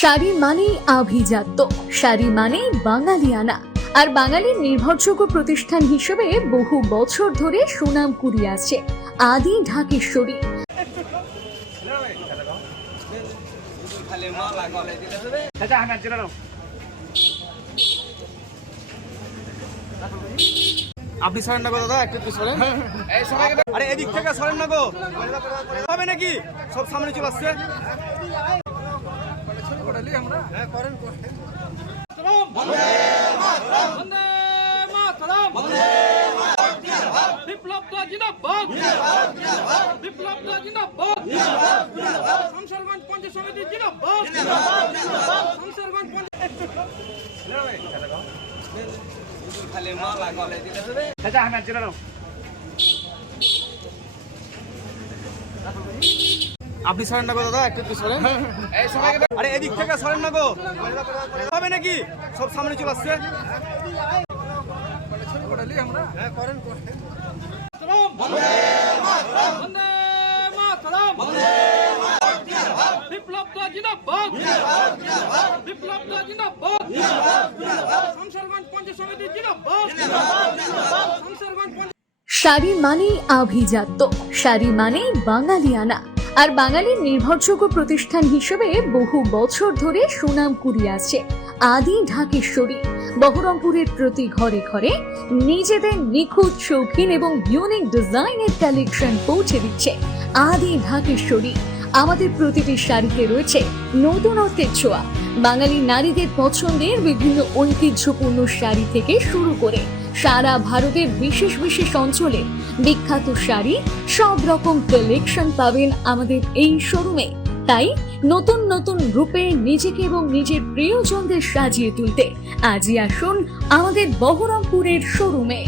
শাড়ি মানেই আভিজাত্য, শাড়ি মানেই বাঙালিয়ানা। আর বাঙালির নির্ভরযোগ্য প্রতিষ্ঠান হিসেবে বহু বছর ধরে সুনাম কুড়িয়ে আসছে আদি ঢাকেশ্বরী। আপনি সরেন না গো দাদা, একটু সরেন। আরে এদিক থেকে সরেন না গো, হবে নাকি? সব সামনে চলে আসছে। আপনি সরেন না গো দাদা, একটু সরেন। আরে এদিক থেকে সরেন না গো, হবে নাকি? সব সামনে চলে আসছে। শাড়ি মানেই আভিজাত্য, শাড়ি মানেই বাঙালিয়ানা। আর বাঙালির নির্ভরযোগ্য প্রতিষ্ঠান হিসেবে বহু বছর ধরে সুনাম কুড়িয়ে আসছে আদি ঢাকেশ্বরী। বহরমপুরের প্রতি ঘরে ঘরে নিজেদের নিখুঁত, শৌখিন এবং ইউনিক ডিজাইনের কালেকশন পৌঁছে দিচ্ছে আদি ঢাকেশ্বরী। আমাদের প্রতিটি শাড়িতে রয়েছে নতুনত্বের ছোঁয়া। বাঙালি নারীদের পছন্দের বিভিন্ন ঐতিহ্যপূর্ণ শাড়ি থেকে শুরু করে সারা ভারতের বিশেষ বিশেষ অঞ্চলে বিখ্যাত শাড়ি, সব রকম কালেকশন পাবেন আমাদের এই শোরুমে। তাই নতুন নতুন রূপে নিজেকে এবং নিজের প্রিয়জনদের সাজিয়ে তুলতে আজই আসুন আমাদের বহরমপুরের শোরুমে।